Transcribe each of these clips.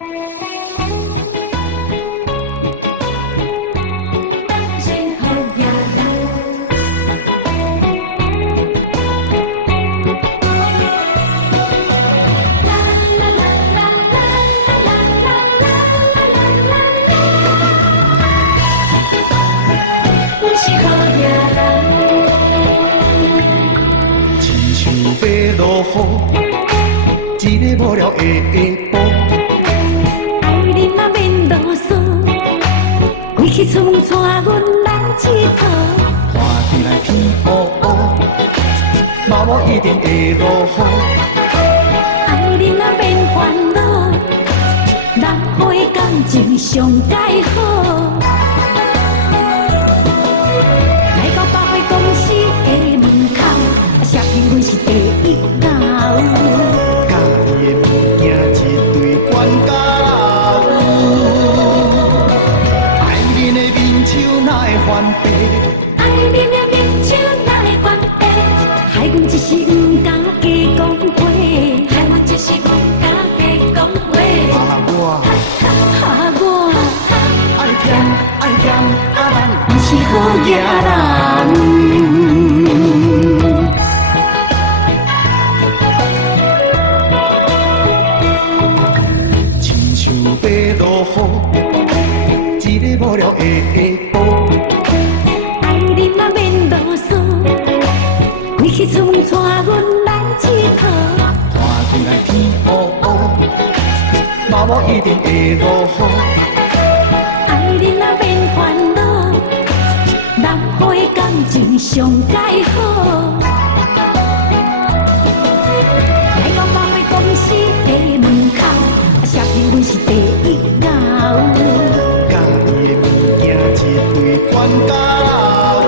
白落雨，一个无聊的下晡。爱你嘛免啰嗦，归去厝门带阮来佚佗。看起来天乌乌，嘛无一定会落雨。爱你嘛免烦恼，人好的感情上介好。来到百货公司的门口，写评阮是第一狗。家己的物件一堆管家有，爱恁的面手哪会翻白？爱你的面手哪会翻白？害阮一时毋敢加讲话，害阮一时毋敢加讲话。我爱嫌啊咱不是好野人。亲像白落雨，一个无聊的下晡。爱你嘛免啰嗦，归去厝门带阮来佚佗。看起来天乌乌，嘛无一定会落雨。爱你嘛免烦恼，人好的感情上介好。来到百货公司的门口，写评阮是第一狗。家己的物件一堆管家有，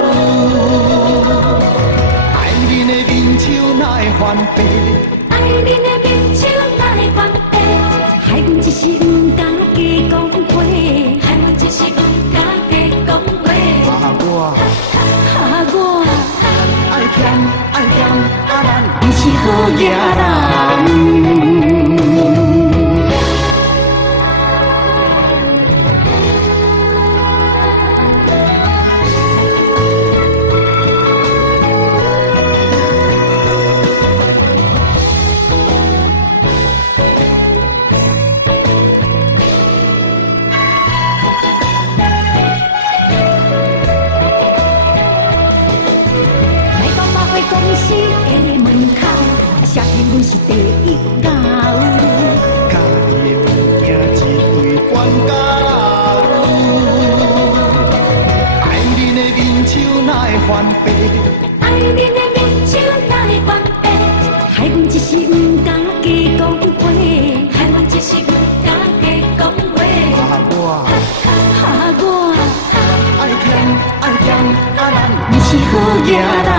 爱恁的面手哪会翻白？爱你的面手哪会翻白？害阮一时毋敢加讲话，害阮一时毋敢加讲话。我爱嫌啊咱不是好野人。来到百货公司的门口，写评阮是第一狗。家己的物件一堆管家有，爱恁的面手哪会翻白？爱你的面手哪会翻白？害阮一时毋敢加讲话，害阮一时毋敢加讲话。我爱嫌啊咱不是好野人。